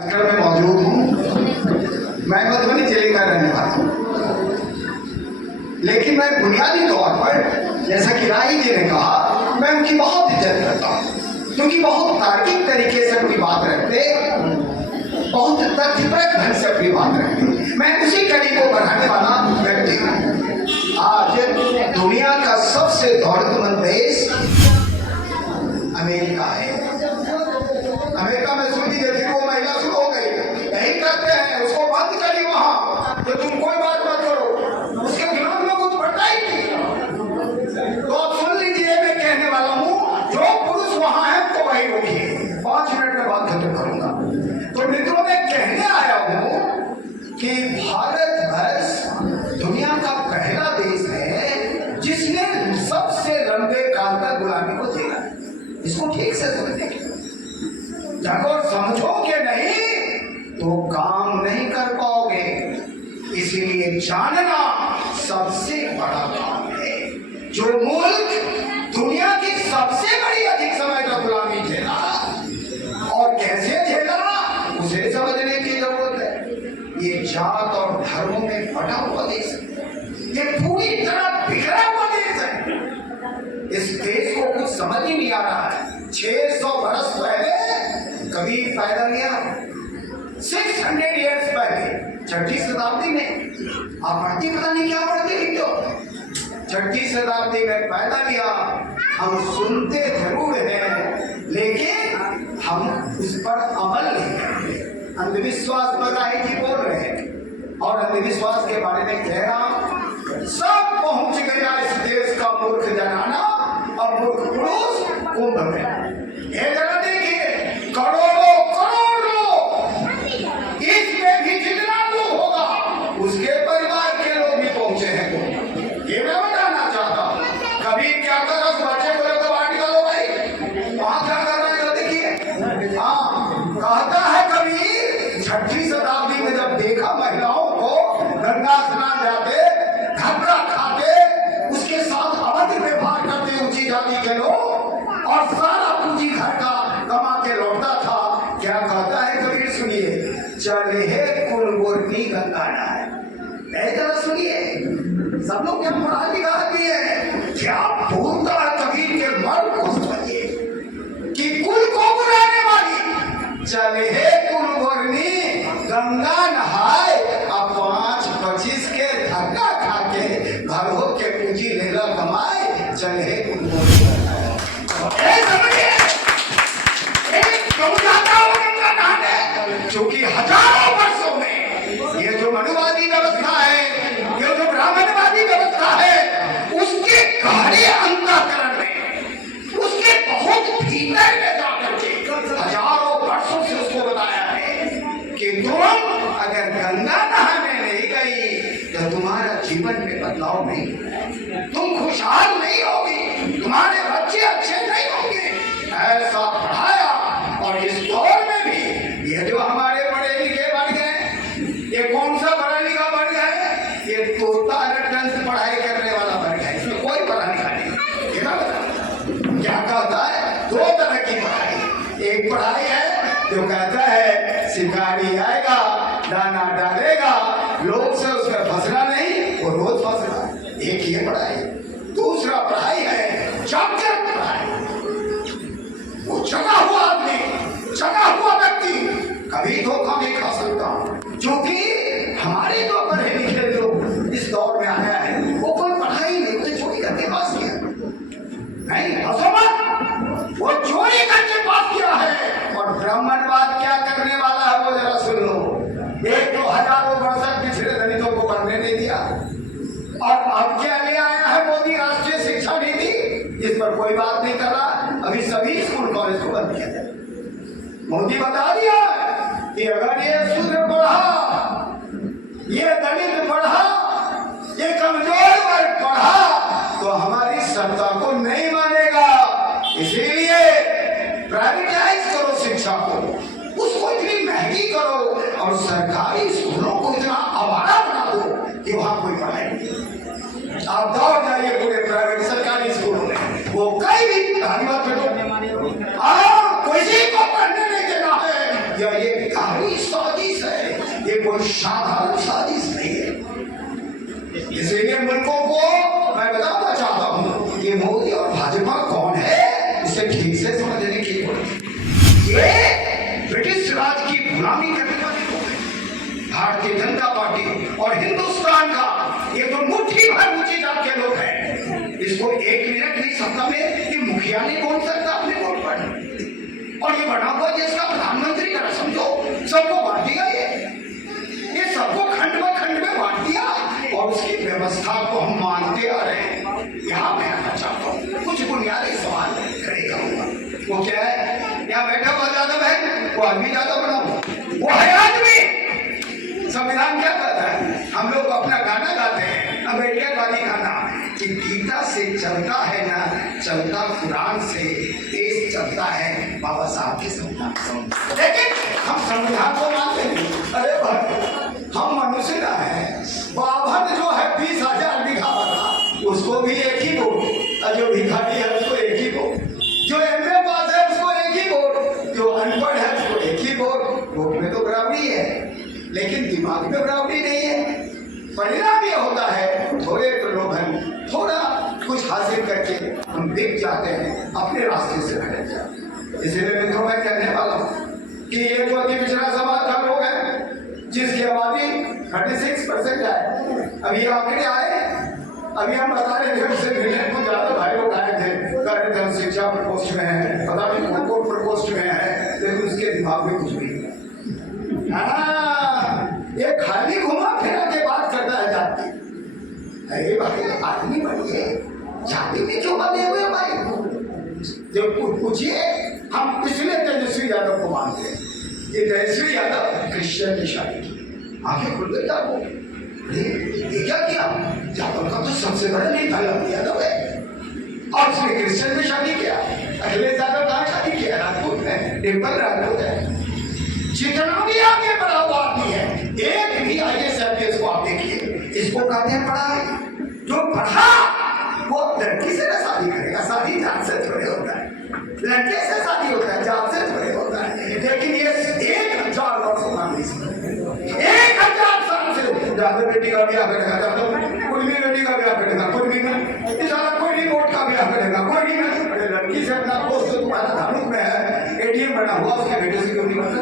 में मौजूद हूँ। मैं मधुबनी जिले का रहने वाला हूँ, लेकिन मैं बुनियादी तौर पर जैसा कि राही जी ने कहा, मैं उनकी बहुत इज्जत करता हूँ क्योंकि बहुत तार्किक तरीके से अपनी बात रखते, बहुत तथ्यपरक ढंग से अपनी बात रखते। मैं उसी कड़ी को बढ़ाने वाला व्यक्ति हूँ। आज दुनिया का सबसे दौड़तमंद देश अमेरिका है। अमेरिका में सुनी देखी वो महिला शुरू हो गई, यही करते हैं, उसको बंद करिए वहां, तो तुम कोई बात मत करो, उसके विरोध में कुछ बढ़ता ही नहीं। तो आप सुन लीजिए, मैं कहने वाला हूँ, जो पुरुष वहां है तो वही रोकिए। 5 मिनट में बात खत्म करूंगा। तो मित्रों, मैं कहने आया हूँ कि भारत वर्ष दुनिया का पहला देश है जिसने सबसे लंबे काल तक गुलामी को झेला। इसको ठीक से समझने, अगर समझोगे नहीं तो काम नहीं कर पाओगे। इसीलिए जानना सबसे बड़ा काम है। जो मुल्क दुनिया की सबसे बड़ी अधिक समय तक गुलामी झेला और कैसे झेला उसे समझने की जरूरत है। ये जात और धर्मों में बटा हुआ देश है, ये पूरी तरह बिखरा हुआ देश है। इस देश को कुछ समझ ही नहीं आ रहा है। 600 बरस पहले कबीर पैदा लिया, 600 years पहले, 6ठी शताब्दी में। आप पढ़ती पता नहीं क्या पढ़ते लिखते हो। 6ठी शताब्दी में पैदा लिया। हम सुनते जरूर हैं लेकिन हम उस पर अमल नहीं करते। अंधविश्वास पर राही जी बोल रहे हैं और अंधविश्वास के बारे में कह रहा हूं। सब पहुंच गया इस देश का मूर्ख जनाना और मूर्ख पुरुष कुंभ में। ये जरा देखिए, करोड़ों इसमें भी जितना लोग होगा उसके परिवार के लोग भी पहुंचे हैं। ये मैं बताना चाहता हूँ। कबीर क्या कर रहा, उस बच्चे को लेकर बाहर निकालो भाई, वहां क्या कर रहे हैं देखिए। हाँ, कहता है कबीर, 6ठी शताब्दी में जब देखा महिलाओं को गंगा स्नान जाते, धक्का खाते, उसके साथ अभद्र व्यवहार करते ऊंची जाति के लोग, और सारा पूंजी घर का कमा के लौटता था। क्या कहता है कबीर, सुनिए, चले है कुलबुर्नी गंगा नहाए। जरा सुनिए, सब लोग क्या पढ़ा लिखा भी है, क्या भूलता है कबीर के मन को समझिए कि कुल को बुलाने वाली चले है कुलबुर्नी गंगा नहाए। अब 5-25 के धक्का खा के घरों के पूंजी लेला कमाए, चले है कुलबुर्नी क्योंकि हजारों वर्षों में ये जो मनुवादी व्यवस्था है, ये जो ब्राह्मणवादी व्यवस्था है, उसके गहरे अंतःकरण में, उसके बहुत भीतर में जाकर के हजारों वर्षों से उसको बताया है कि तुम अगर गंगा नहाने नहीं गई तो तुम्हारा जीवन में बदलाव नहीं, तुम खुशहाल नहीं होगी, तुम्हारे बच्चे अच्छे नहीं होंगे। ऐसा पढ़ाया। और इस दौर में भी ये जो हमारे पढ़े लिखे बढ़ गए, ये कौन सा पढ़ा लिखा बढ़ गया है, ये तोता रटन से पढ़ाई करने वाला बढ़ गया। इसमें कोई पढ़ा लिखा नहीं। क्या कहता है, 2 तरह की पढ़ाई। एक पढ़ाई है जो कहता है शिकारी आएगा, दाना डालेगा, लोग से उसमें फंसना नहीं, वो रोज फंसना। एक ये पढ़ाई। दूसरा पढ़ाई है जागृत पढ़ाई। वो जगा हुआ आदमी, जगा हुआ व्यक्ति कभी धोखा नहीं खा सकता, क्योंकि हमारे जो पढ़े लिखे लोग इस दौर में आया है, वो कोई पढ़ाई नहीं, उसे चोरी करके पास किया नहीं। वो चोरी करके पास किया है। और ब्राह्मणवाद क्या करने वाला है वो जरा सुन लो। एक तो हजारों वर्ष पिछड़े दलितों को बनने नहीं दिया, और अब क्या ले आया है मोदी, राष्ट्रीय शिक्षा नीति, जिस पर कोई बात नहीं कर रहा। अभी सभी स्कूल कॉलेज को बंद किया जाए। मोदी बता दिया कि अगर ये शूद्र पढ़ा, ये दलित पढ़ा, ये कमजोर वर्ग पढ़ा तो हमारी सत्ता को नहीं मानेगा। इसीलिए प्राइवेटाइज करो शिक्षा को, उसको इतनी महंगी करो और सरकारी स्कूलों को इतना आवारा बना दो कि वहां कोई पढ़ाई नहीं। आप दौड़ जाइए पूरे प्राइवेट सरकारी स्कूलों में, वो कई भी किसी को पढ़ने नहीं देना है, या ये भिखारी कोई साजिश है, ये कोई साधारण साजिश नहीं है। इसीलिए मुल्कों को मैं बताना चाहता हूं कि मोदी और भाजपा कौन है, इसे ठीक से समझने की ये ब्रिटिश राज की गुलामी करने वाले लोग हैं। भारतीय जनता पार्टी और हिंदुस्तान का ये तो मुट्ठी भर ऊंची जात के लोग हैं, इसको एक मिनट नहीं सत्ता में ये मुखिया नहीं बोल सकता अपने वोट पर, और ये बना हुआ जिसका प्रधानमंत्री का समझो सबको बांट दिया, ये सबको खंड में बांट दिया और उसकी व्यवस्था को हम मानते आ रहे हैं। यहाँ मैं आना चाहता हूँ, कुछ बुनियादी सवाल खड़े करूंगा। वो क्या है, यहाँ बैठा हुआ यादव है, वो आदमी यादव बनाओ, वो है आदमी। संविधान क्या कहता है, हम लोग अपना गाना गाते हैं, अम्बेडकर वाली गाना कि गीता से चलता है ना चलता कुरान से, देश चलता है बाबा साहब के संविधान से। लेकिन हम संविधान को मानते नहीं। अरे भाई हम मनुष्य ना है, बाभन जो है 20,000 बीघा वाला उसको भी एक ही वोट, और जो भिखारी है उसको एक ही वोट, जो एमए पास है उसको एक ही वोट, जो अनपढ़ है उसको एक ही वोट। वोट में तो बराबरी है लेकिन दिमाग में बराबरी नहीं है। परिणाम ये होता है थोड़े प्रलोभन, थोड़ा कुछ हासिल करके हम बिक जाते हैं, अपने रास्ते से भटक जाते हैं। इसीलिए मित्रों मैं कहने वाला हूँ कि ये जो अति पिछड़ा समाज का लोग है जिसकी आबादी 36% है, अभी आंकड़े आए, अभी हम बता रहे थे उससे मिलने को ज्यादा भाई लोग आए थे, कह रहे थे हम शिक्षा प्रकोष्ठ में है, पता नहीं कौन कौन प्रकोष्ठ में है, लेकिन उसके दिमाग में कुछ नहीं है। ये खाली घुमा फिरा के बात करता है जाति। अरे भाई आदमी बनिए, जाति में क्यों बने हुए भाई? जब पूछिए, हम इसलिए तेजस्वी यादव को मानते हैं, ये तेजस्वी यादव क्रिश्चियन की शादी की, आंखें खुल गई था वो। ये क्या किया, यादव का तो सबसे बड़ा नेता यादव है और उसने क्रिश्चियन में शादी किया। अखिलेश यादव कहाँ शादी किया, राजपूत है, डिम्पल राजपूत है। जितना भी आगे बढ़ा हुआ आदमी है, एक भी IAS IPS को आप देखिए, इसको कहते हैं पढ़ा है, जो पढ़ा वो लड़की से ना शादी करेगा, शादी जात से थोड़े होता है, लड़के से शादी होता है, जात से थोड़े होता है। लेकिन ये 1000 वर्ष मान लीजिए, 1000 साल से ज्यादा बेटी का ब्याह करेगा, कोई भी बेटी का ब्याह करेगा, कोई भी कोई भी वोट का ब्याह करेगा, कोई भी लड़की से अपना दोस्त तुम्हारा धानुक में है, ATM बना हुआ, उसके बेटे से क्यों नहीं बनता?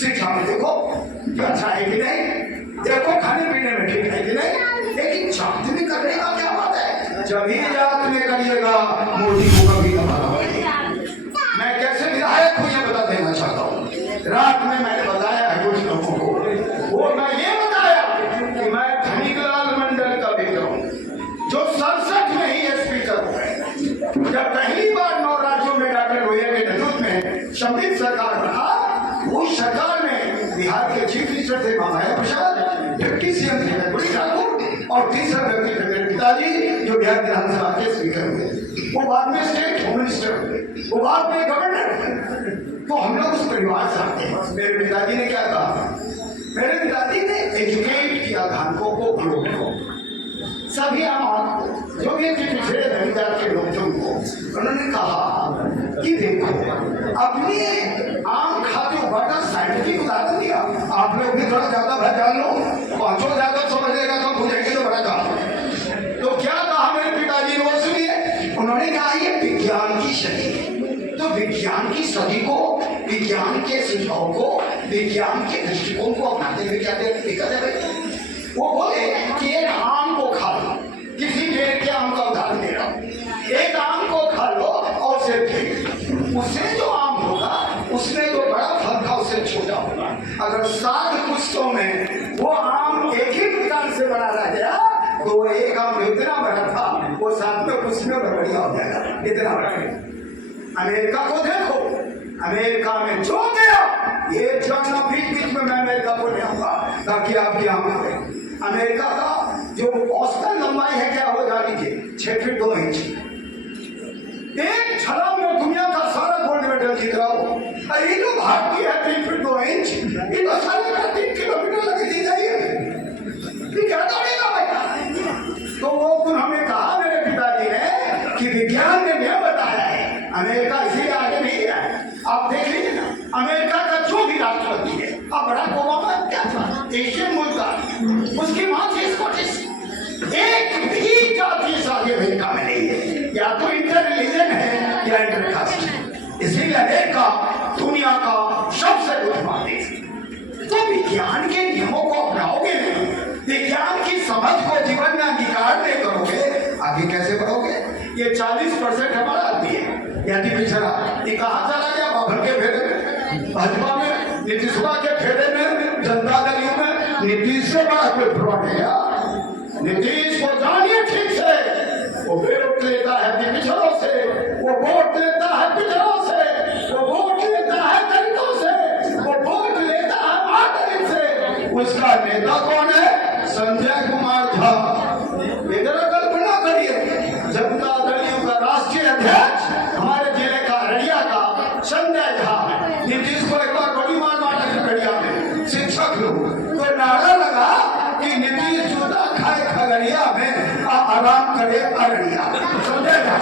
शिक्षा में देखो अच्छा है कि नहीं, देखो खाने पीने में ठीक है कि नहीं, लेकिन जात में करने का क्या बात है? जब ही जात में करिएगा मोदी को कभी न बनाएगा। मैं कैसे विधायक हूँ ये बता देना चाहता हूँ। रात में मैंने बताया है कुछ लोगों को, वो मैं ये बताया कि मैं धनीलाल मंडल का बेटा हूँ, जो 67 में ही स्पीकर हो गए। जब पहली बार 9 राज्यों में डॉक्टर लोहिया के नेतृत्व में संयुक्त सरकार बना, उस सरकार में बिहार के चीफ मिनिस्टर थे माया प्रसाद, डिप्टी CM थे कर्पूरी ठाकुर, और तीसरा व्यक्ति थे मेरे पिताजी जो बिहार विधानसभा के स्पीकर हुए। वो बाद में स्टेट होम मिनिस्टर हुए, वो बाद में गवर्नर हुए। तो हम लोग उस परिवार से आते हैं। मेरे पिताजी ने क्या कहा, मेरे पिताजी ने एजुकेट किया धानकों को, ग्रोथ को, सभी आम जो भी पिछड़े जमींदार के लोग थे उनको उन्होंने कहा कि देखो अपनी आम खाते बड़ा साइंटिफिक उदाहरण दिया, आप लोग भी थोड़ा ज्यादा पहचान लो, पांचों ज्यादा समझ लेगा तो बुझेंगे तो बड़ा काम। तो क्या कहा मेरे पिताजी ने, सुनिए, उन्होंने कहा ये विज्ञान की सदी, तो विज्ञान की सदी को, विज्ञान के सुझाव को, विज्ञान के दृष्टिकोण को अपनाते हुए क्या देखा जाए। वो बोले कि एक आम को खा लो, किसी पेड़ के आम का उदाहरण दे रहा हूं, एक आम को खा लो और उसे फेंक, उससे जो आम होगा उसमें जो बड़ा फल था उससे छोटा होगा। अगर 7 पुष्पों में वो आम एक ही विज्ञान से बना रह गया तो वो एक आम इतना बड़ा था वो 7वें पुष्प में बढ़िया हो जाएगा, इतना बड़ा। अमेरिका को देखो, अमेरिका में जो गया, ये जानना बीच में मैं अमेरिका को ले आऊंगा ताकि आपकी आंख में अमेरिका का जो औसतन लंबाई है क्या हो जा लीजिए 6 फीट 2 इंच, एक छलांग में दुनिया का सारा गोल्ड मेडल जीत रहा हो। अरे जो भारतीय है 3 फीट 2 इंच, ये तो सारे 3 किलोमीटर लगे जीत जाइए, क्या दौड़ेगा भाई। तो वो उन्होंने कहा मेरे पिताजी ने कि विज्ञान ने यह बताया है, अमेरिका इसीलिए आगे नहीं गया है। आप देख लीजिए ना, अमेरिका अब बराक ओबामा क्या था, एशियन मुल्क का, उसकी मां थी स्कॉटिश। एक भी जाति इस आगे अमेरिका में नहीं है, या तो इंटर रिलीजन है या इंटर कास्ट। इसलिए अमेरिका दुनिया का सबसे बुद्धिमान देश है। तो विज्ञान के नियमों को अपनाओगे नहीं, विज्ञान की समझ को जीवन में अंगीकार नहीं करोगे, आगे कैसे बढ़ोगे? ये 40% हमारा आदमी है, यदि पिछड़ा ये कहाँ चला गया? बाबर के फेरे में, भाजपा में, नीतीश कुमार के फेरे में, जनता दल में। नीतीश से बड़ा कोई फ्रॉड है क्या? नीतीश को जानिए ठीक से, वो वोट लेता है पिछड़ों से, वो वोट लेता है पिछड़ों से, वो वोट लेता है दलितों से, वो वोट लेता है महादलित से। उसका नेता कौन है? संजय कुमार झा। इधर कल्पना करिए, जनता दलियों का राष्ट्रीय अध्यक्ष हमारे जिले का अररिया का संजय झा है। नीतीश को एक बार बड़ी मार मारा खगड़िया में, शिक्षक लोग तो नारा लगा कि नीतीश जूता खाए खगड़िया में, आराम करे अररिया। संजय झा